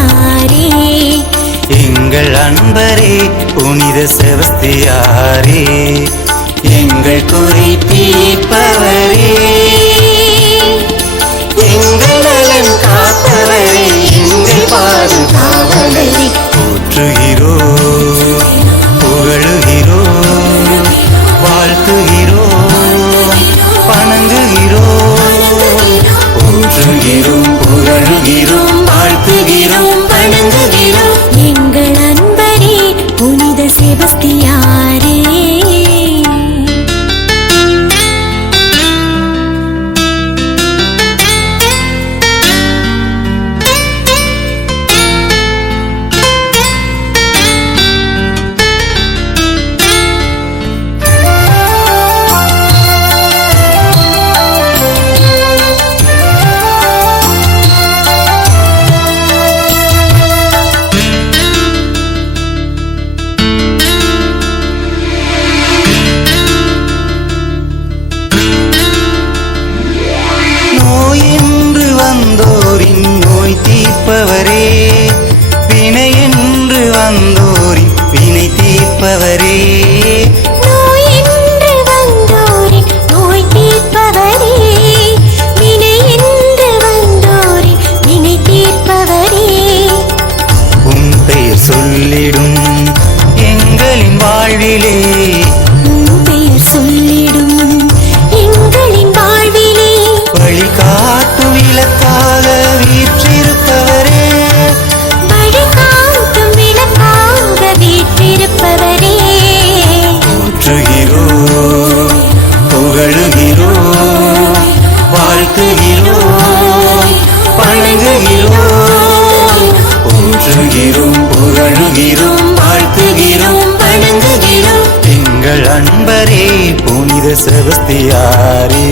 செபஸ்தியாரே, எங்கள் அன்பரே புனித செபஸ்தியாரே, எங்கள் குறை தீர்ப்பவரே, எங்கள் நலன் காப்பவரே, எங்கள் பாதுகாவலரே, போற்றுகிறோம் புகழுகிறோம் வாழ்த்துகிறோம் வணங்குகிறோம், போற்றுகிறோம் புகழுகிறோம் வாழ்த்துகிறோம் வணங்குகிறோம், எங்கள் அன்பரே புனித செபஸ்தியாரே. நோய் தீர்ப்பவரே, வினை என்று வந்தோரின் வினை தீர்ப்பவரே, நோய் என்று வந்தோரின் நோய் தீர்ப்பவரே, வினை என்று வந்தோரின் வினை தீர்ப்பவரே, உன் பெயர் சொல்லிடும் எங்களின் வாழ்விலே, உன் பெயர் சொல்லிடும் எங்களின் வாழ்விலே, வழிகாட்டும் விளக்காக வீற்றிருப்பவரே, வழிகாட்டும் விளக்காக வீற்றிருப்பவரே, போற்றுகிறோம் புகழுகிறோம் வாழ்த்துகிறோம் வணங்குகிறோம், போற்றுகிறோம் புகழுகிறோம் வாழ்த்துகிறோம் வணங்குகிறோம், எங்கள் அன்பரே புனித செபஸ்தியாரே.